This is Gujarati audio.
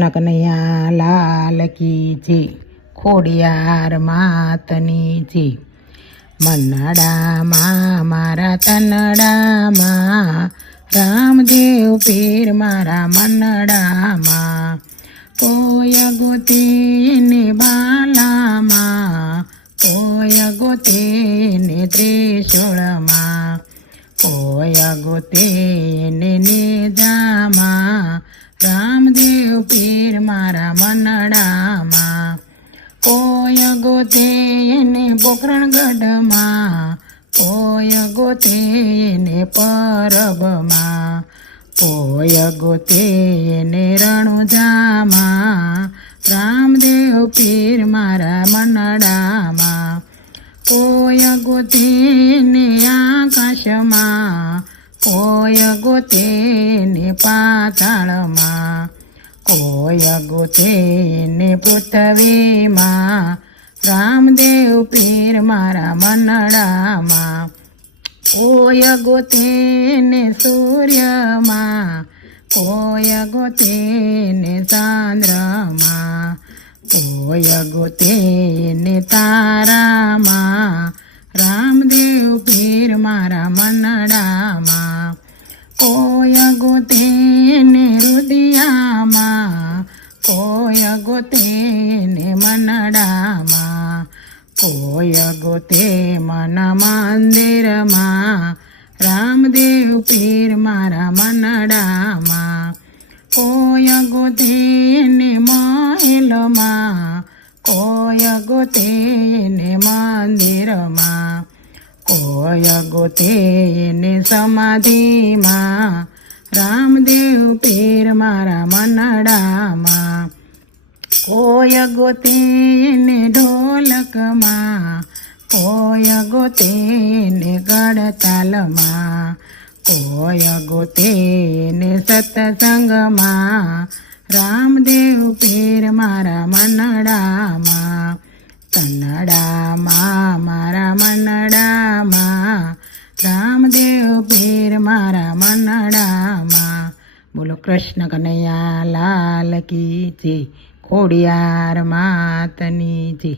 કૃષ્ણ કનૈયા લાલ કી જય. ખોડિયાર માતની જય. મનડામાં મારા તનડામાં રામદેવ પીર મારા મનડામાં. કોઈ ગોતે ને બાલામાં, કોઈ ગોતે ને ત્રિશૂળમાં, કોઈ ગોતે ને નેજામાં. રામદેવ પીર મારા મનડામાં. કોઈ ગોતે ને પોકરણગઢમાં, કોઈ ગોતે ને પરબમાં, કોઈ ગોતે ને રણુજામાં. રામદેવ પીર મારા મનડામાં. કોઈ ગોતે ને આકાશમાં, કોઈ ગોતે ને પાતાળમાં, કોઈ ગોતે ને પૃથ્વીમાં. રામદેવ પીર મારા મનડામાં. કોઈ ગોતે ને સૂર્યમાં, કોઈ ગોતે ને ચાંદ્રમાં, કોઈ ગોતે ને તારામાં. રામદેવ પીર મારા મનડામાં. કોઈ ગોતે ને રુદિયામાં, કોઈ ગોતે ને મનડામાં, કોઈ ગોતે મન મંદિરમાં. રામદેવ પીર મારા મનડામાં. કોઈ ગોતે ને મહેલમાં, કોઈ ગોતે ને મંદિરમાં, કોઈ ગોતે ને સમાધિમાં. રામદેવ પીર મારા મનડામાં. કોઈ ગોતે ને ઢોલકમાં, કોઈ ગોતે ને ગળતાલમાં, કોઈ ગોતે ને સત્સંગમાં. રામદેવ પીર મારા મનડામાં. તનડામાં મારા મનડામાં. રામદેવ પીર મારા મનડામાં. બોલો કૃષ્ણ કનૈયા લાલ કી જય. ખોડિયાર માતની જય.